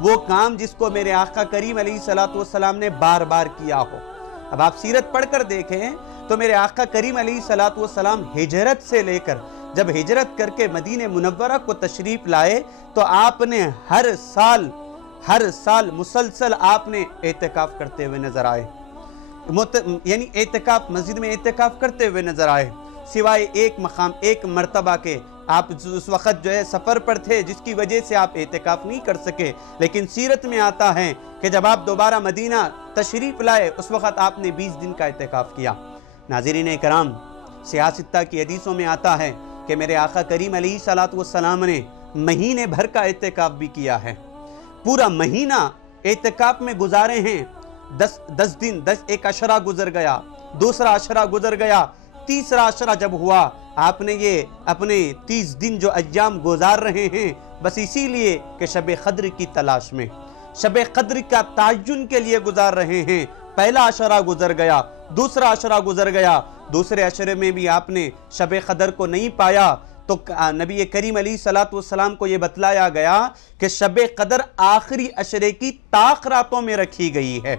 وہ کام جس کو میرے آقا کریم علیہ الصلوۃ والسلام نے بار بار کیا ہو۔ اب آپ سیرت پڑھ کر دیکھیں تو میرے آقا کریم علیہ الصلوۃ والسلام ہجرت سے لے کر جب ہجرت کر کے مدینہ منورہ کو تشریف لائے تو آپ نے ہر سال مسلسل آپ نے اعتکاف کرتے ہوئے نظر آئے، یعنی اعتکاف مسجد میں اعتکاف کرتے ہوئے نظر آئے، سوائے ایک مرتبہ کے آپ اس وقت جو ہے سفر پر تھے جس کی وجہ سے آپ اعتکاف نہیں کر سکے، لیکن سیرت میں آتا ہے کہ جب آپ دوبارہ مدینہ تشریف لائے اس وقت آپ نے 20 دن کا اعتکاف کیا۔ ناظرین کرام، سیاستہ کی حدیثوں میں آتا ہے کہ میرے آقا کریم علیہ الصلوۃ والسلام نے مہینے بھر کا اعتکاف بھی کیا ہے، پورا مہینہ اعتکاف میں گزارے ہیں۔ 10 دن، ایک عشرہ گزر گیا، دوسرا عشرہ گزر گیا، تیسرا عشرہ جب ہوا آپ نے یہ اپنے 30 دن جو ایام گزار رہے ہیں بس اسی لیے کہ شب قدر کی تلاش میں، شب قدر کا تعین کے لیے گزار رہے ہیں۔ پہلا عشرہ گزر گیا، دوسرا عشرہ گزر گیا، دوسرے عشرے میں بھی آپ نے شب قدر کو نہیں پایا تو نبی کریم علیہ الصلوۃ والسلام کو یہ بتلایا گیا کہ شب قدر آخری عشرے کی طاق راتوں میں رکھی گئی ہے۔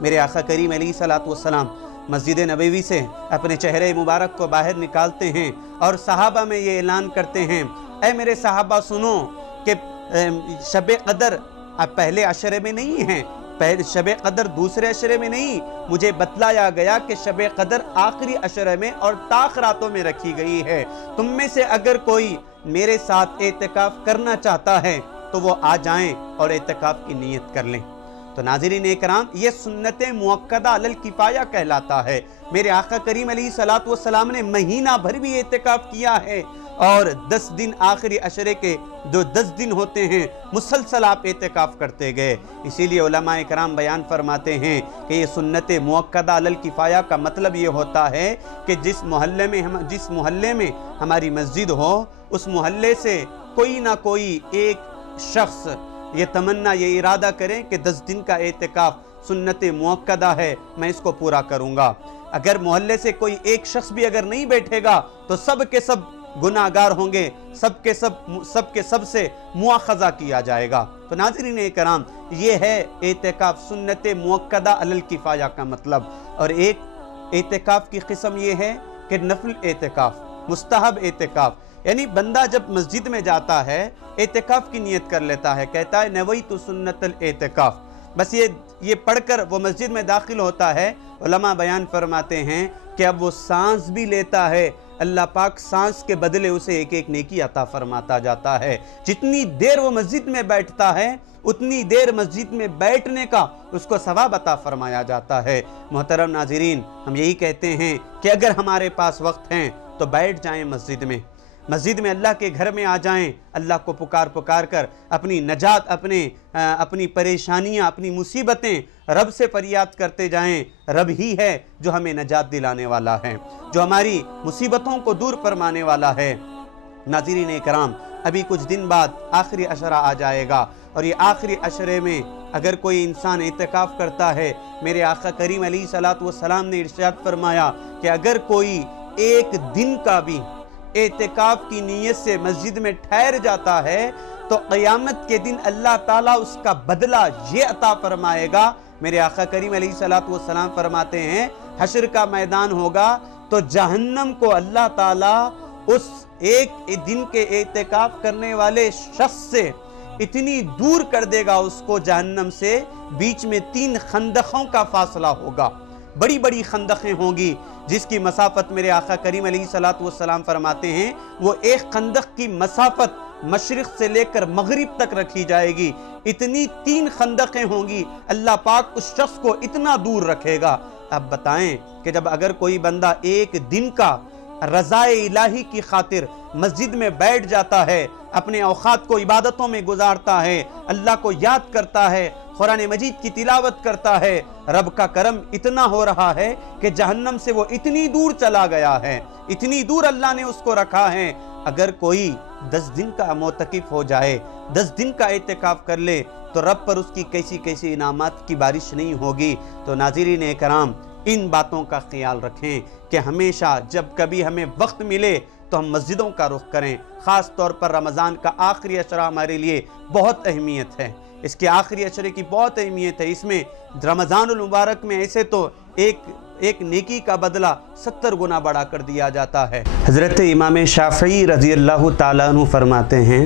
میرے آقا کریم علیہ الصلوۃ والسلام مسجد نبوی سے اپنے چہرے مبارک کو باہر نکالتے ہیں اور صحابہ میں یہ اعلان کرتے ہیں، اے میرے صحابہ سنو کہ شب قدر اب پہلے عشرے میں نہیں ہے، شب قدر دوسرے عشرے میں نہیں، مجھے بتلایا گیا کہ شب قدر آخری عشرے میں اور طاق راتوں میں رکھی گئی ہے۔ تم میں سے اگر کوئی میرے ساتھ اعتکاف کرنا چاہتا ہے تو وہ آ جائیں اور اعتکاف کی نیت کر لیں۔ تو ناظرین اکرام، یہ سنت موقدہ علی الکفایہ کہلاتا ہے۔ میرے آقا کریم علیہ الصلوۃ والسلام نے مہینہ بھر بھی اعتکاف کیا ہے اور 10 دن آخری عشرے کے جو 10 دن ہوتے ہیں مسلسل آپ اعتکاف کرتے گئے۔ اسی لیے علماء کرام بیان فرماتے ہیں کہ یہ سنت موقدہ علی الکفایہ کا مطلب یہ ہوتا ہے کہ جس محلے میں ہماری مسجد ہو اس محلے سے کوئی نہ کوئی ایک شخص یہ تمنا، یہ ارادہ کریں کہ 10 دن کا اعتکاف سنت موقدہ ہے، میں اس کو پورا کروں گا۔ اگر محلے سے کوئی ایک شخص بھی اگر نہیں بیٹھے گا تو سب کے سب گناہگار ہوں گے، سب کے سب سے مواخذہ کیا جائے گا۔ تو ناظرین کرام، یہ ہے اعتکاف سنت موقدہ علی الکفایہ کا مطلب۔ اور ایک اعتکاف کی قسم یہ ہے کہ نفل اعتکاف، مستحب اعتکاف، یعنی بندہ جب مسجد میں جاتا ہے اعتکاف کی نیت کر لیتا ہے، کہتا ہے نویت سنت الاعتکاف، بس یہ پڑھ کر وہ مسجد میں داخل ہوتا ہے۔ علماء بیان فرماتے ہیں کہ اب وہ سانس بھی لیتا ہے، اللہ پاک سانس کے بدلے اسے ایک ایک نیکی عطا فرماتا جاتا ہے۔ جتنی دیر وہ مسجد میں بیٹھتا ہے اتنی دیر مسجد میں بیٹھنے کا اس کو ثواب عطا فرمایا جاتا ہے۔ محترم ناظرین، ہم یہی کہتے ہیں کہ اگر ہمارے پاس وقت ہیں تو بیٹھ جائیں مسجد میں اللہ کے گھر میں آ جائیں، اللہ کو پکار کر اپنی نجات، اپنی پریشانیاں، اپنی مصیبتیں رب سے فریاد کرتے جائیں۔ رب ہی ہے جو ہمیں نجات دلانے والا ہے، جو ہماری مصیبتوں کو دور فرمانے والا ہے۔ ناظرین کرام، ابھی کچھ دن بعد آخری عشرہ آ جائے گا اور یہ آخری عشرے میں اگر کوئی انسان اعتکاف کرتا ہے، میرے آقا کریم علیہ الصلوۃ والسلام نے ارشاد فرمایا کہ اگر کوئی ایک دن کا بھی اعتکاف کی نیت سے مسجد میں ٹھہر جاتا ہے تو قیامت کے دن اللہ تعالیٰ اس کا بدلہ یہ عطا فرمائے گا۔ میرے آقا کریم علیہ الصلوۃ والسلام فرماتے ہیں حشر کا میدان ہوگا تو جہنم کو اللہ تعالیٰ اس ایک دن کے اعتکاف کرنے والے شخص سے اتنی دور کر دے گا، اس کو جہنم سے بیچ میں 3 خندقوں کا فاصلہ ہوگا، بڑی بڑی خندقیں ہوں گی جس کی مسافت میرے آقا کریم علیہ الصلوۃ والسلام فرماتے ہیں وہ ایک خندق کی مسافت مشرق سے لے کر مغرب تک رکھی جائے گی۔ اتنی 3 خندقیں ہوں گی، اللہ پاک اس شخص کو اتنا دور رکھے گا۔ اب بتائیں کہ جب اگر کوئی بندہ ایک دن کا رضائے الہی کی خاطر مسجد میں بیٹھ جاتا ہے، اپنے اوقات کو عبادتوں میں گزارتا ہے، اللہ کو یاد کرتا ہے، قرآن مجید کی تلاوت کرتا ہے، رب کا کرم اتنا ہو رہا ہے کہ جہنم سے وہ اتنی دور چلا گیا ہے، اتنی دور اللہ نے اس کو رکھا ہے۔ اگر کوئی 10 دن کا معتکف ہو جائے، 10 دن کا اعتکاف کر لے تو رب پر اس کی کیسی انعامات کی بارش نہیں ہوگی۔ تو ناظرین کرام، ان باتوں کا خیال رکھیں کہ ہمیشہ جب کبھی ہمیں وقت ملے تو تو ہم مسجدوں کا رخ کریں۔ خاص طور پر رمضان کا آخری عشرہ ہمارے لیے بہت اہمیت ہے، اس کے آخری عشرے کی بہت اہمیت ہے۔ اس میں رمضان المبارک میں ایسے تو ایک نیکی کا بدلہ 70 گنا بڑھا کر دیا جاتا ہے۔ حضرت امام شافعی رضی اللہ تعالیٰ عنہ فرماتے ہیں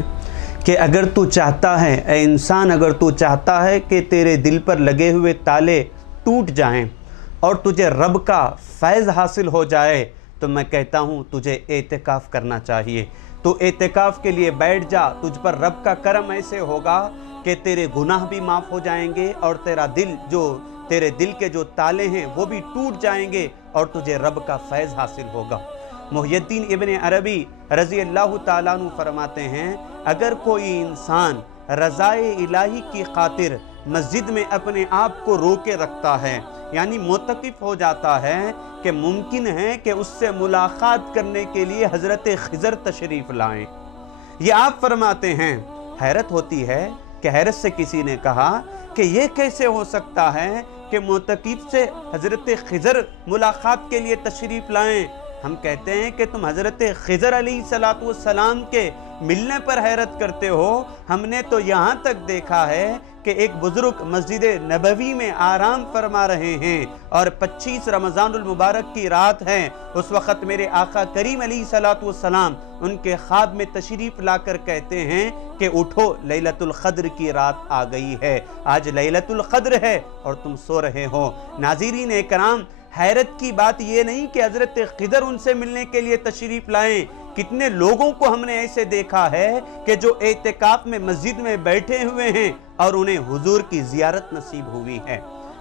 کہ اگر تو چاہتا ہے، اے انسان، اگر تو چاہتا ہے کہ تیرے دل پر لگے ہوئے تالے ٹوٹ جائیں اور تجھے رب کا فیض حاصل ہو جائے تو میں کہتا ہوں تجھے اعتکاف کرنا چاہیے۔ تو اعتکاف کے لیے بیٹھ جا، تجھ پر رب کا کرم ایسے ہوگا کہ تیرے گناہ بھی معاف ہو جائیں گے اور تیرے دل کے جو تالے ہیں وہ بھی ٹوٹ جائیں گے اور تجھے رب کا فیض حاصل ہوگا۔ محی الدین ابن عربی رضی اللہ تعالیٰ عنہ فرماتے ہیں اگر کوئی انسان رضائے الہی کی خاطر مسجد میں اپنے آپ کو روکے رکھتا ہے، یعنی معتکف ہو جاتا ہے، کہ ممکن ہے کہ اس سے ملاقات کرنے کے لیے حضرت خضر تشریف لائیں۔ یہ آپ فرماتے ہیں حیرت ہوتی ہے کہ حیرت سے کسی نے کہا کہ یہ کیسے ہو سکتا ہے کہ معتکف سے حضرت خضر ملاقات کے لیے تشریف لائیں؟ ہم کہتے ہیں کہ تم حضرت خضر علیہ السلام کے ملنے پر حیرت کرتے ہو، ہم نے تو یہاں تک دیکھا ہے کہ ایک بزرگ مسجد نبوی میں آرام فرما رہے ہیں اور 25 رمضان المبارک کی رات ہے، اس وقت میرے آقا کریم علیہ السلام ان کے خواب میں تشریف لا کر کہتے ہیں کہ اٹھو، لیلۃ القدر کی رات آ گئی ہے، آج لیلۃ القدر ہے اور تم سو رہے ہو۔ ناظرین کرام، حیرت کی بات یہ نہیں کہ حضرت خضر ان سے ملنے کے لیے تشریف لائیں، کتنے لوگوں کو ہم نے ایسے دیکھا ہے کہ جو اعتکاف میں مسجد میں بیٹھے ہوئے ہیں اور انہیں حضور کی زیارت نصیب ہوئی ہے۔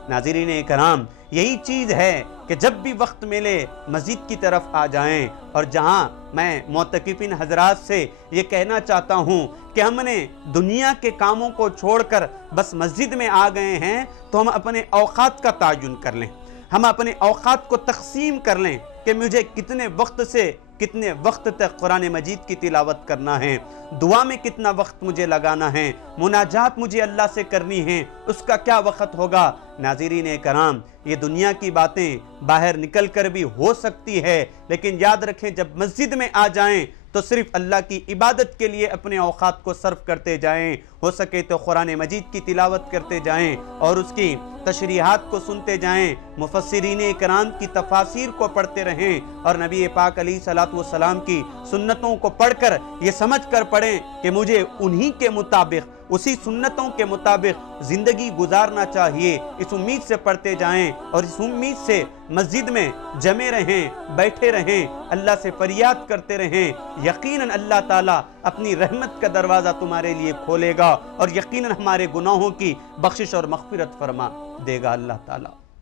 ناظرین کرام، یہی چیز ہے کہ جب بھی وقت ملے مسجد کی طرف آ جائیں، اور جہاں میں معتکفین حضرات سے یہ کہنا چاہتا ہوں کہ ہم نے دنیا کے کاموں کو چھوڑ کر بس مسجد میں آ گئے ہیں تو ہم اپنے اوقات کا تعین کر لیں، ہم اپنے اوقات کو تقسیم کر لیں کہ مجھے کتنے وقت سے کتنے وقت تک قرآن مجید کی تلاوت کرنا ہے، دعا میں کتنا وقت مجھے لگانا ہے، مناجات مجھے اللہ سے کرنی ہے، اس کا کیا وقت ہوگا۔ ناظرین کرام، یہ دنیا کی باتیں باہر نکل کر بھی ہو سکتی ہے، لیکن یاد رکھیں جب مسجد میں آ جائیں تو صرف اللہ کی عبادت کے لیے اپنے اوقات کو صرف کرتے جائیں، ہو سکے تو قرآن مجید کی تلاوت کرتے جائیں اور اس کی تشریحات کو سنتے جائیں، مفسرین کرام کی تفاسیر کو پڑھتے رہیں اور نبی پاک علیہ السلام کی سنتوں کو پڑھ کر یہ سمجھ کر پڑھیں کہ مجھے انہی کے مطابق، اسی سنتوں کے مطابق زندگی گزارنا چاہیے۔ اس امید سے پڑھتے جائیں اور اس امید سے مسجد میں جمے رہیں، بیٹھے رہیں، اللہ سے فریاد کرتے رہیں، یقیناً اللہ تعالیٰ اپنی رحمت کا دروازہ تمہارے لیے کھولے گا اور یقیناً ہمارے گناہوں کی بخشش اور مغفرت فرما دے گا اللہ تعالیٰ۔